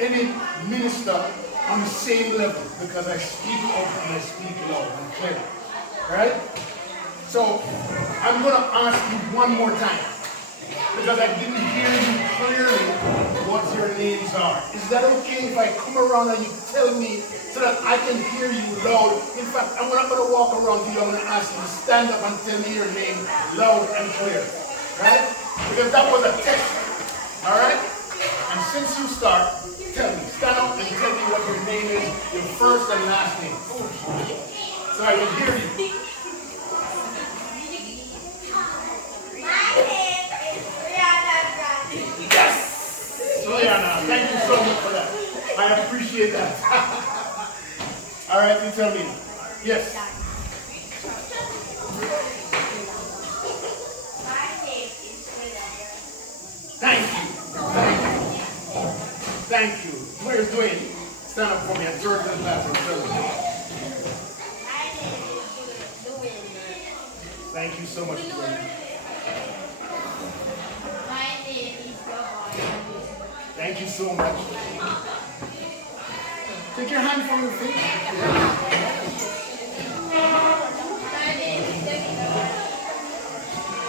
any minister on the same level because I speak up and I speak loud and clear. Right? So I'm going to ask you one more time because I didn't hear you clearly what your names are. Is that okay if I come around and you tell me so that I can hear you loud? In fact, I'm not going to walk around to you. I'm going to ask you to stand up and tell me your name loud and clear. Right? Because that was a test. All right? And since you start, tell me. Stand up and tell me what your name is, your first and last name. So I can hear you. Rihanna, thank you so much for that. I appreciate that. All right, you tell me. Yes. Thank you. Thank you. Thank you. Where's Dwayne? Stand up for me and third to the bathroom. Thank you so much, Dwayne. Thank you so much. Take your hand from your face.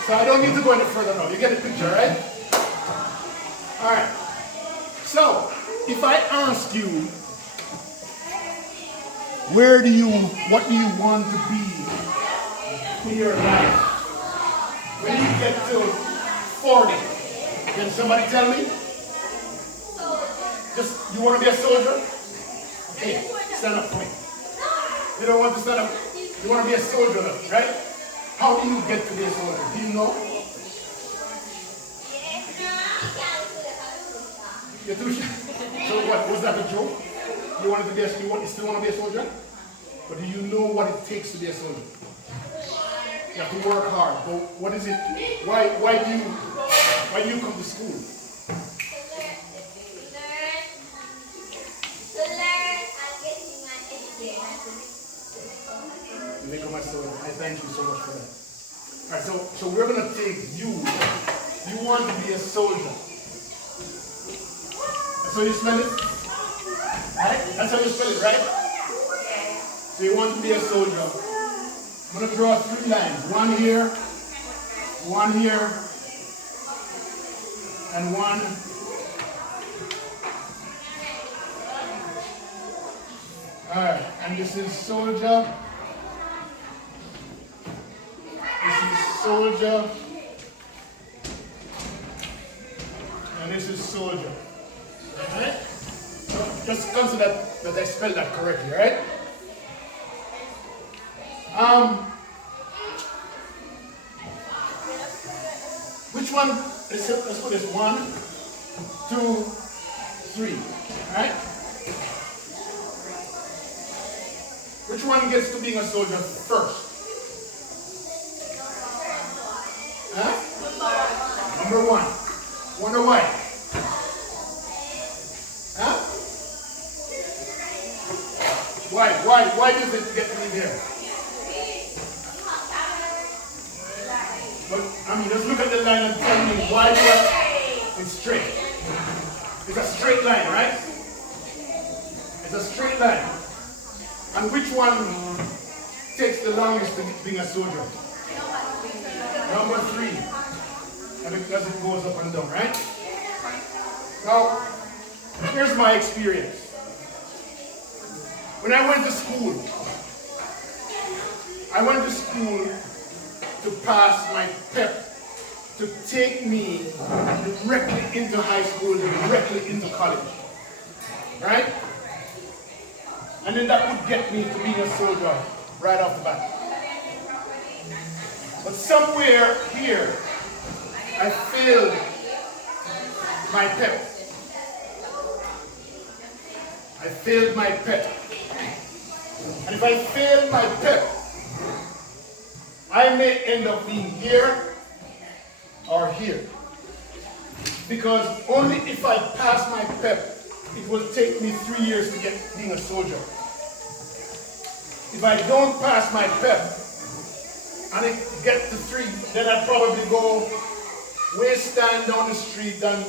So I don't need to go any further now. You get the picture, right? All right. So, if I ask you, what do you want to be in your life? When you get to 40, can somebody tell me? Just, you want to be a soldier? Hey, stand up for me. You don't want to stand up. You want to be a soldier, right? How do you get to be a soldier? Do you know? You're too shy. So what, was that a joke? You still want to be a soldier? But do you know what it takes to be a soldier? You have to work hard. But what is it? Why do you come to school? I thank you so much for that. All right, so we're going to take you. You want to be a soldier. That's how you spell it? Right? That's how you spell it, right? So you want to be a soldier. I'm going to draw 3 lines. One here, and one. All right, and this is soldier. Soldier, and this is soldier. Right? So just consider that I spelled that correctly, right? Which one? Let's put this 1, 2, 3. Right? Which one gets to being a soldier first? Huh? Number 1. Wonder why? Huh? Why does it get me there? But just look at the line and tell me why it's straight. It's a straight line, right? It's a straight line. And which one takes the longest to being a soldier? Number 3, and because it goes up and down, right? Now, here's my experience. When I went to school to pass my PEP, to take me directly into high school, directly into college, right? And then that would get me to being a soldier right off the bat. But somewhere here, I failed my PEP. I failed my PEP. And if I fail my PEP, I may end up being here or here. Because only if I pass my PEP, it will take me 3 years to get being a soldier. If I don't pass my PEP, and it get to 3, then I'd probably go stand down the street and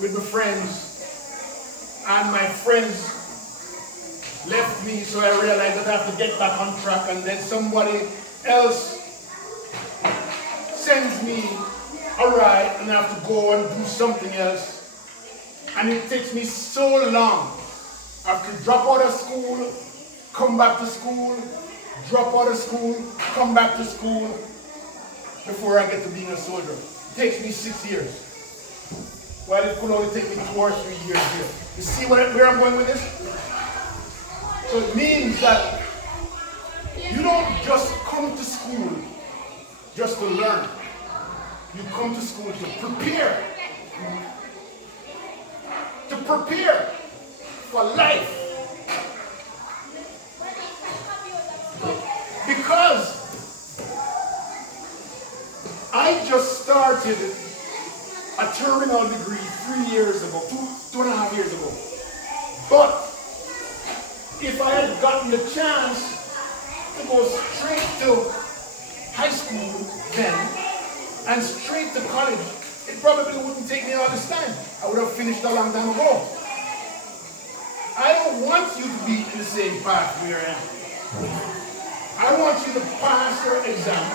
with my friends and my friends left me, so I realized that I have to get back on track, and then somebody else sends me a ride and I have to go and do something else. And it takes me so long. I have to drop out of school, come back to school, drop out of school, come back to school before I get to being a soldier. It takes me 6 years. While it could only take me 2 or 3 years here. You see where I'm going with this? So it means that you don't just come to school just to learn. You come to school to prepare. To prepare for life. Because I just started a terminal degree 3 years ago, 2.5 years ago. But if I had gotten the chance to go straight to high school then and straight to college, it probably wouldn't take me all this time. I would have finished a long time ago. I don't want you to be in the same path we are in. I want you to pass your exam,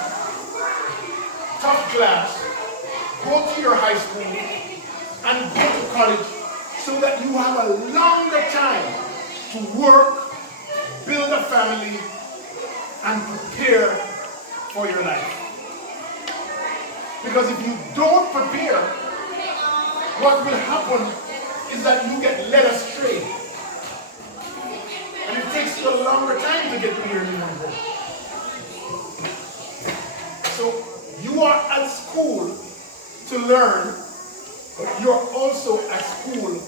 tough class, go to your high school, and go to college so that you have a longer time to work, build a family, and prepare for your life. Because if you don't prepare, what will happen is that you get led astray. And it takes you a longer time to get to where you want to go. So you are at school to learn, but you're also at school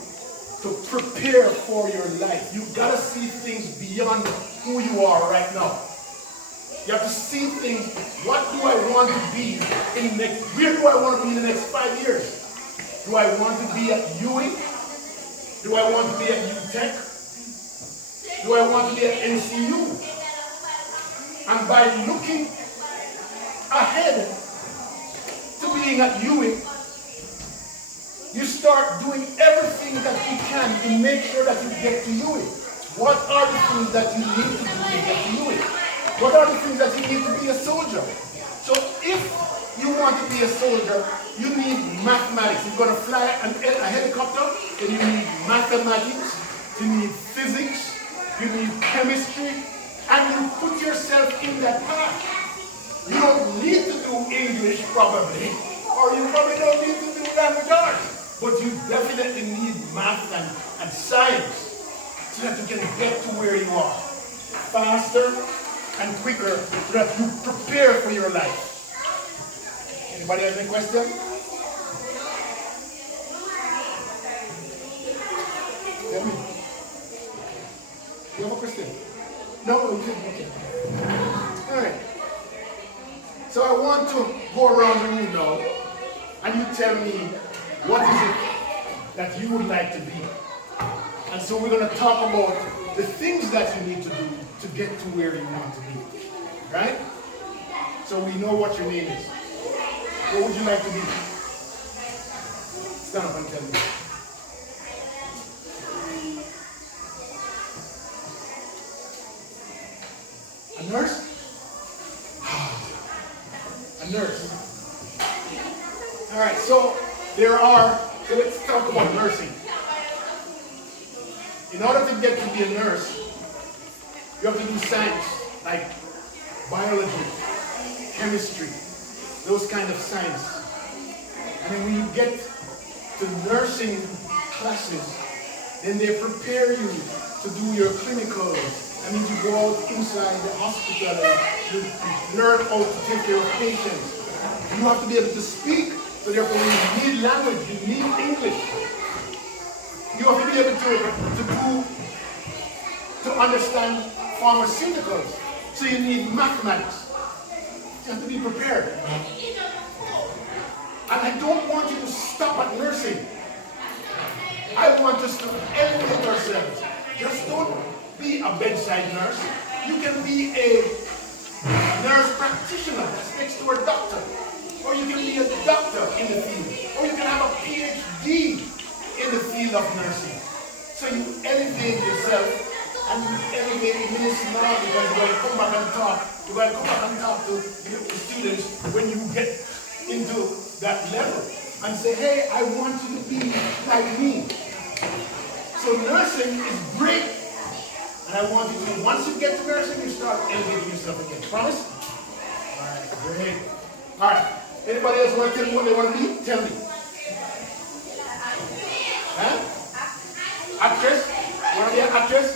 to prepare for your life. You've got to see things beyond who you are right now. You have to see things. What do I want to be in the next? Where do I want to be in the next 5 years? Do I want to be at Ewing? Do I want to be at UTech? Do I want to be at NCU? And by looking ahead to being at Ewing, you start doing everything that you can to make sure that you get to Ewing. What are the things that you need to do to get to Ewing? What are the things that you need to be a soldier? So if you want to be a soldier, you need mathematics. You're going to fly a helicopter, then you need mathematics, you need physics, you need chemistry, and you put yourself in that path. You don't need to do English probably, or you probably don't need to do language arts, but you definitely need math and science so that you can get to where you are faster and quicker so that you prepare for your life. Anybody have any question? Tell me. You have a question? No, you didn't. Okay. All right. So I want to go around the room now, and you tell me what is it that you would like to be. And so we're going to talk about the things that you need to do to get to where you want to be. Right? So we know what your name is. What would you like to be? Stand up and tell me. A nurse? A nurse. All right, so let's talk about nursing. In order to get to be a nurse, you have to do science, like biology, chemistry, those kind of science. And then when you get to nursing classes, then they prepare you to do your clinicals. I mean, you go out inside the hospital and you learn how to take care of patients. You have to be able to speak, so therefore you need language, you need English. You have to be able to understand pharmaceuticals, so you need mathematics. You have to be prepared. And I don't want you to stop at nursing. I want us to elevate ourselves. Just don't be a bedside nurse. You can be a nurse practitioner that's next to a doctor. Or you can be a doctor in the field. Or you can have a PhD in the field of nursing. So you elevate yourself and you elevate the ministry now because you're going to come back and talk. You're going to come back and talk to the students when you get into that level and say, hey, I want you to be like me. So nursing is great. And I want you to, once you get to nursing, you start elevating yourself again. Promise? All right, great. All right. Anybody else want to tell me what they want to be? Tell me. Huh? Actress? You want to be an actress?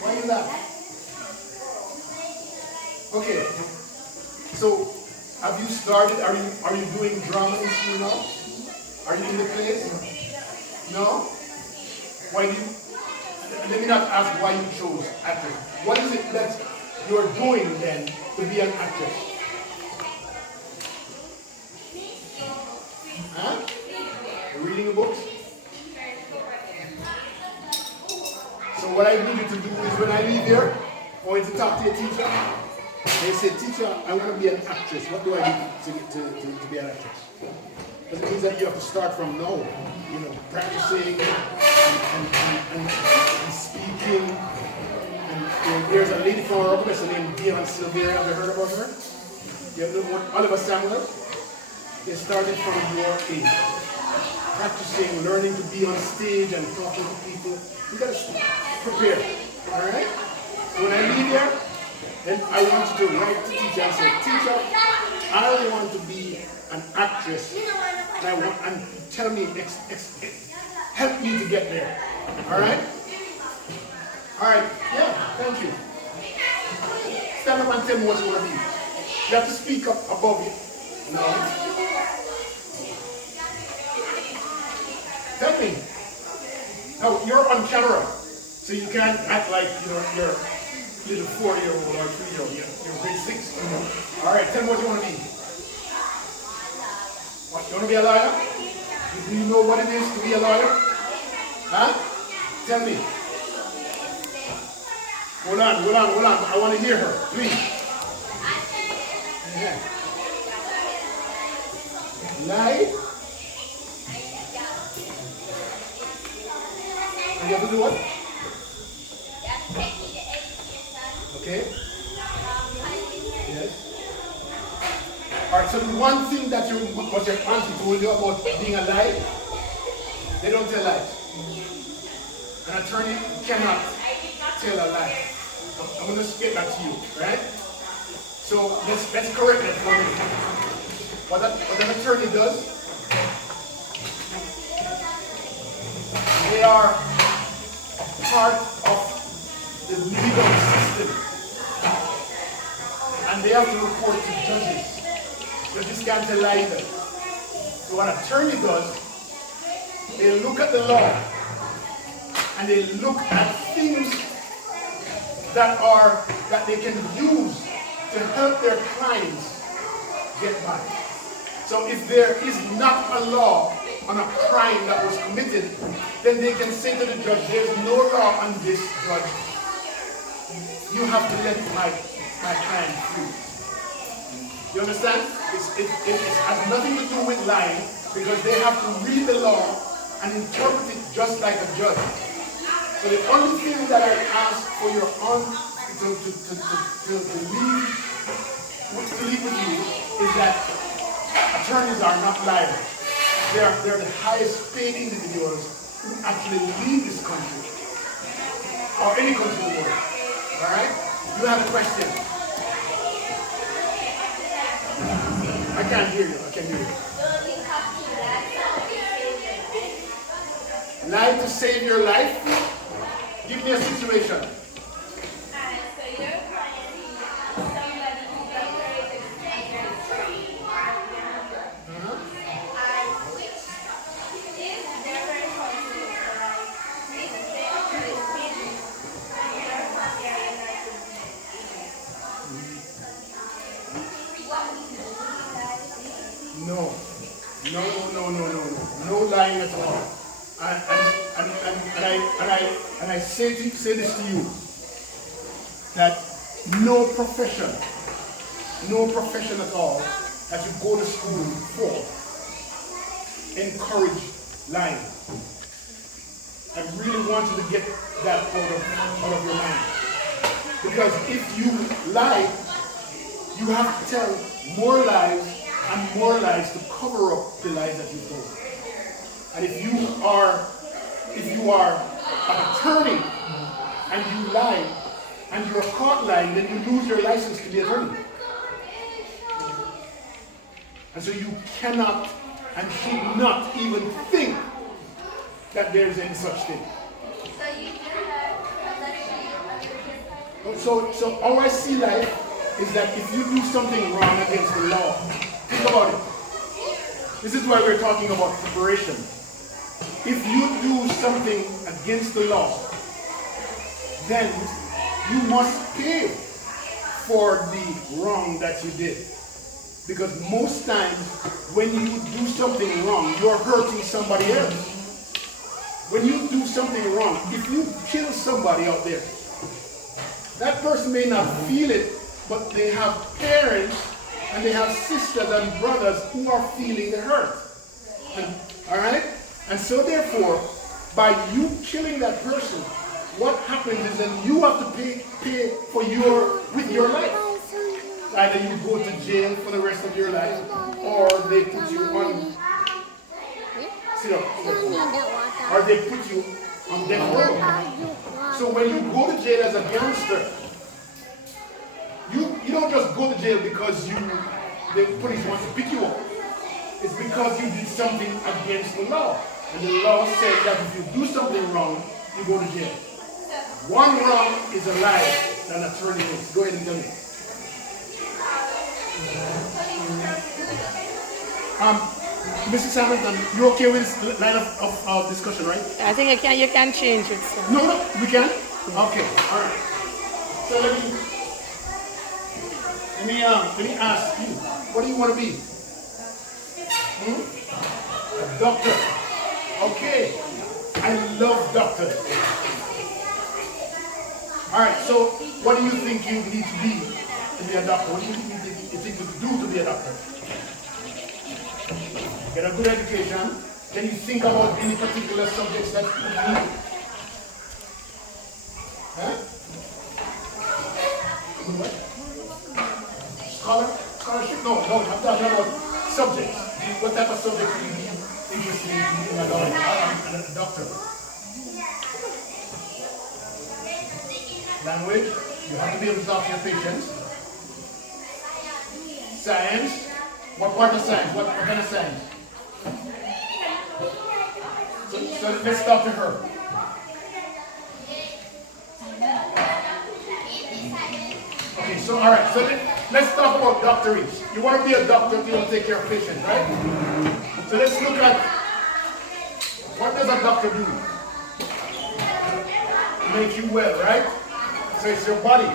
Why you laugh? Okay. So, have you started? Are you doing drama in school now? Are you in the plays? No? Why do you? Let me not ask why you chose actress. What is it that you're doing then to be an actress? Huh? You're reading a book? So what I need you to do is when I leave here, going to talk to your teacher, they say, teacher, I want to be an actress. What do I do to be an actress? Because it means that you have to start from now, practicing and speaking. And there's a lady from our office named Dion Silveira. Have you heard about her? You have Oliver Samuel? They started from your age. Practicing, learning to be on stage and talking to people. You got to prepare. Alright? So when I leave here, then I want you to write to teacher and say, teacher, I want to be an actress. And tell me, help me to get there. Alright? Alright, yeah, thank you. Stand up and tell me what you want to be. You have to speak up above it. No. Tell me. Now, you're on camera, so you can't act like you're little 4-year-old or 3-year-old. You're grade 6. Alright, tell me what you want to be. What, you want to be a lawyer? Do you know what it is to be a lawyer? Huh? Tell me. Hold on. I want to hear her, please. Yeah. Lie. And you have to do what? Okay. Yes. Alright, so the one thing that what your auntie told you about being a lie, they don't tell lies. An attorney cannot tell a lie. I'm going to get back to you, right? So let's correct that for me. What an attorney does, they are part of the legal system. And they have to report to judges. Judges can't tell lie either. So what an attorney does, they look at the law and they look at things that they can use to help their clients get by. So if there is not a law on a crime that was committed, then they can say to the judge, there's no law on this, judge. You have to let my client free. You understand? It has nothing to do with lying because they have to read the law and interpret it just like a judge. So the only thing that I ask for your aunt to leave with you is that attorneys are not liars. They're the highest paid individuals who actually lead this country or any country in the world. All right? You have a question. I can't hear you. Lie to save your life? Give me a situation. No lying at all. And I say this to you, that no profession at all that you go to school for encourage lying. I really want you to get that out of your mind. Because if you lie, you have to tell more lies and more lies to cover up the lies that you told. And if you are an attorney and you lie and you're caught lying, then you lose your license to be attorney. And so you cannot and should not even think that there is any such thing. So how I see life is that if you do something wrong against the law, think about it. This is why we're talking about preparation. If you do something against the law, then you must pay for the wrong that you did. Because most times when you do something wrong, you're hurting somebody else. When you do something wrong, if you kill somebody out there, that person may not feel it, but they have parents and they have sisters and brothers who are feeling the hurt. All right? And so therefore, by you killing that person, what happens is that you have to pay for with your life. Either you go to jail for the rest of your life, or they put you on, or they put you on death row. So when you go to jail as a gangster, you don't just go to jail because the police wants to pick you up. It's because you did something against the law. And the law says that if you do something wrong, you go to jail. One wrong is a lie that an attorney makes. Go ahead and tell me. Mrs. Hamilton, you're okay with this line of discussion, right? I think you can change it. So. No, we can? Okay, all right. So let me ask you, what do you want to be? A doctor. Okay, I love doctors. All right, so what do you think you need to be a doctor? What do you think you do to be a doctor? Get a good education. Can you think about any particular subjects that you need? Huh? What? Scholarship? No, I'm talking about subjects. What type of subjects do you be interested in being a doctor? Language, you have to be able to talk to your patients. Science, what part of science? What kind of science? So let's talk to her. Okay, so all right, so let's talk about doctoring. You want to be a doctor to take care of patients, right? So let's look at what does a doctor do? Make you well, right? So it's your body.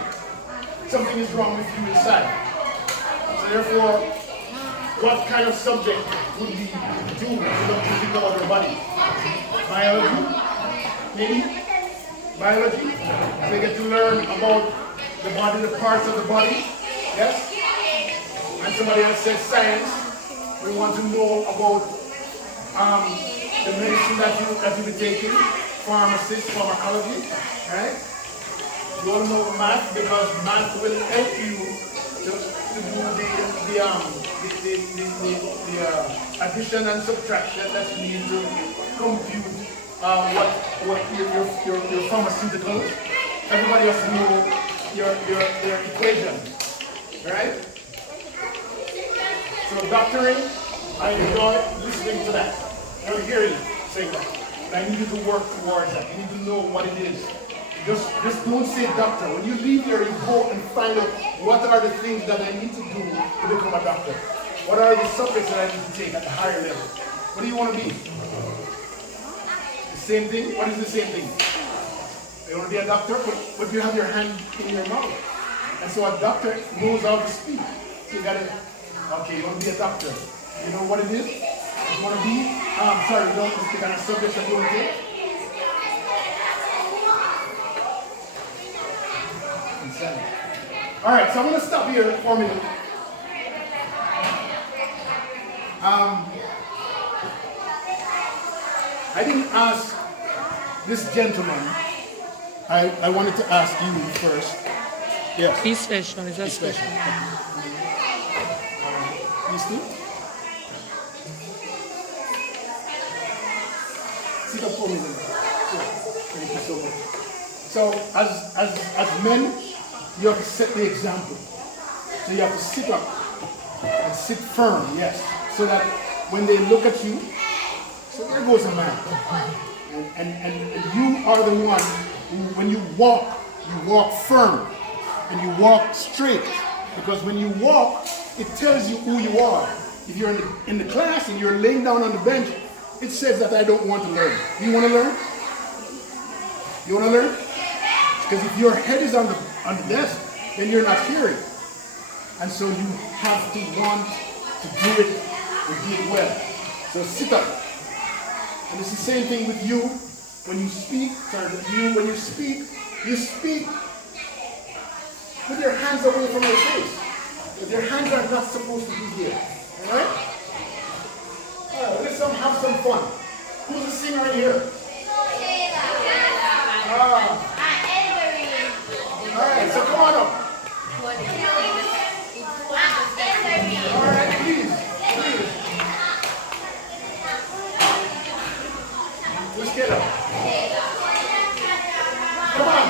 Something is wrong with you inside. So therefore, what kind of subject would we do to think about your body? Biology? Maybe? Biology? So you get to learn about the body, the parts of the body. Yes? And somebody else says science. We want to know about the medicine that you'll be taking. Pharmacist, pharmacology. Right? You want to know math because math will help you to do the addition and subtraction that you need to compute what your pharmaceuticals. Everybody has to know your equation, right? So doctoring, I enjoy listening to that. Or hearing saying that. But I need you to work towards that. You need to know what it is. Just don't say doctor. When you leave here, you go and find out what are the things that I need to do to become a doctor. What are the subjects that I need to take at the higher level? What do you want to be? The same thing? What is the same thing? You want to be a doctor, but you have your hand in your mouth. And so a doctor knows how to speak. So you got to, okay, you want to be a doctor. You know what it is? You want to be, sorry, you don't speak on a subject that you want to take? All right, so I'm going to stop here for a minute. I didn't ask this gentleman, I wanted to ask you first. Yes. He's special. He's a He's special. special. You still? Sit up for me then. Thank you so much. So as men, you have to set the example. So you have to sit up and sit firm, yes. So that when they look at you, so there goes a man. And you are the one who, when you walk firm and you walk straight. Because when you walk, it tells you who you are. If you're in the class and you're laying down on the bench, it says that I don't want to learn. Do you want to learn? You want to learn? Because if your head is on the desk, then you're not hearing. And so you have to want to do it and do it well. So sit up. And it's the same thing with you when you speak. When you speak with your hands away from your face. Because your hands are not supposed to be here. Alright? Alright, let's have some fun. Who's the singer here? Alright, so come on up. Alright, please. Let's get up. Come on.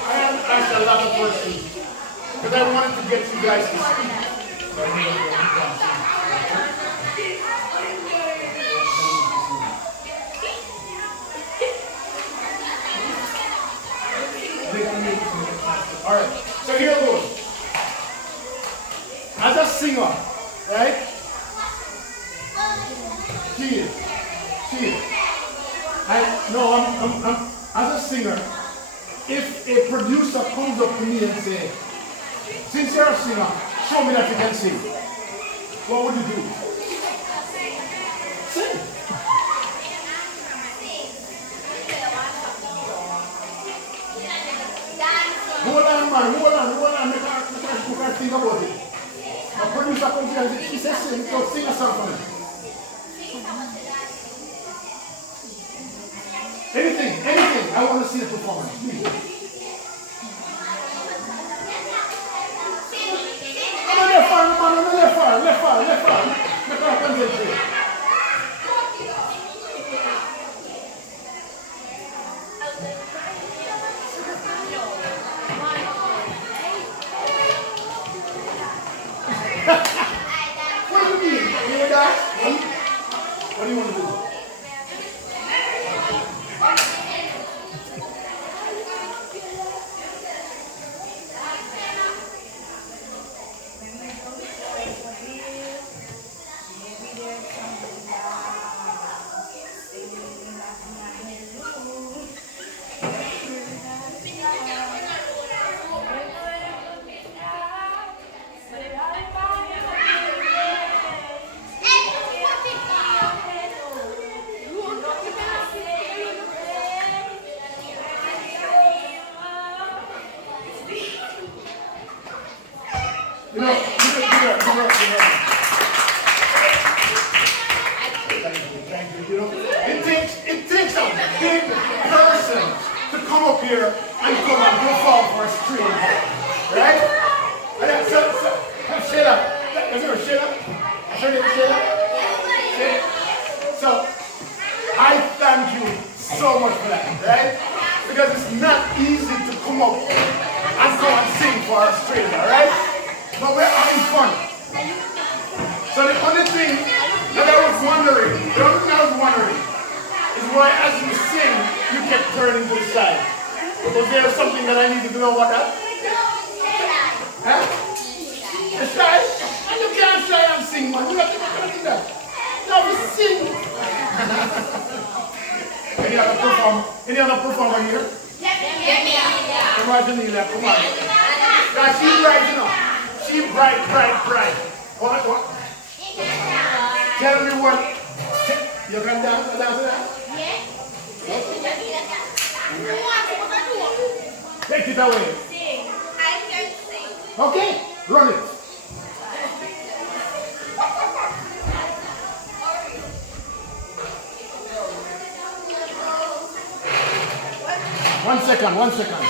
I have asked a lot of questions because I wanted to get you guys to speak. So I need to get you down. Alright, so here goes. As a singer, right? She is. I'm as a singer, if a producer comes up to me and says, since you're a singer, show me that you can sing. What would you do? Sing. Hold on, man. Make her think about it. A producer comes here and says, she says sing, so sing a song for me. Anything. I want to see the performance, please. Come on, left far. Make her concentrate. What do you mean? You hear that? What do you want to do? It takes a big person to come up here and come and perform for a string, right? Sheila. So I thank you so much for that, right? Because it's not easy to come up and come and sing for a string, all right? But we're having fun. So the only thing that I was wondering is why as you sing, you kept turning to the side. Was there something that I needed to know about that? Huh? You're shy? And you can't shy and sing, man. You have to do that. You have to sing. Any other performer here? Come on, Janila, come on. Now she's bright, you know. She's bright. What? Tell me what. You can dance to that? Take it away. I can sing. Okay, run it. 1 second, 1 second.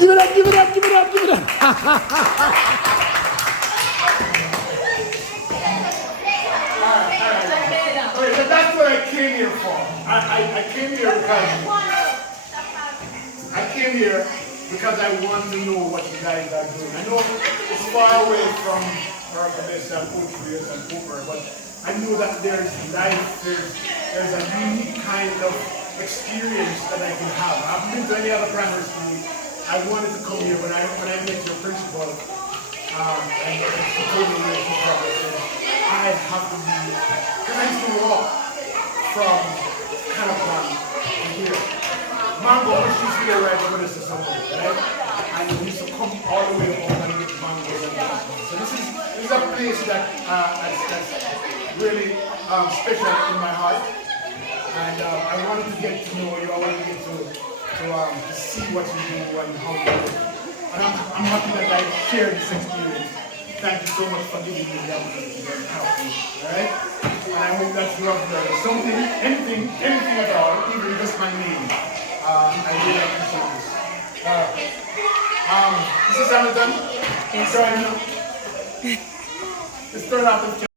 Give it up, give it up, give it up, give it up. Okay, so that's what I came here for. I came here because I want to know what you guys are doing. I know it's far away from Archibald and Portuguese and Cooper, but I know that there's life, there's a unique kind of experience that I can have. I haven't been to any other primary school. I wanted to come here when I met your principal, and she told me where she's from. I said, I have to be, because I used to walk from Canapan to here. Mango, she's here right over this or something, right? And we used to come all the way home and get mangoes and that. So this is a place that's really special in my heart. And I wanted to get to know you. I wanted to get to see what you do and how you do it. And I'm happy that I shared this experience. Thank you so much for giving me the opportunity to help me. Alright? And I hope that you have learned something, anything at all, even just my name. I really appreciate this. Mrs. Hamilton, yes. join me. Let's start off with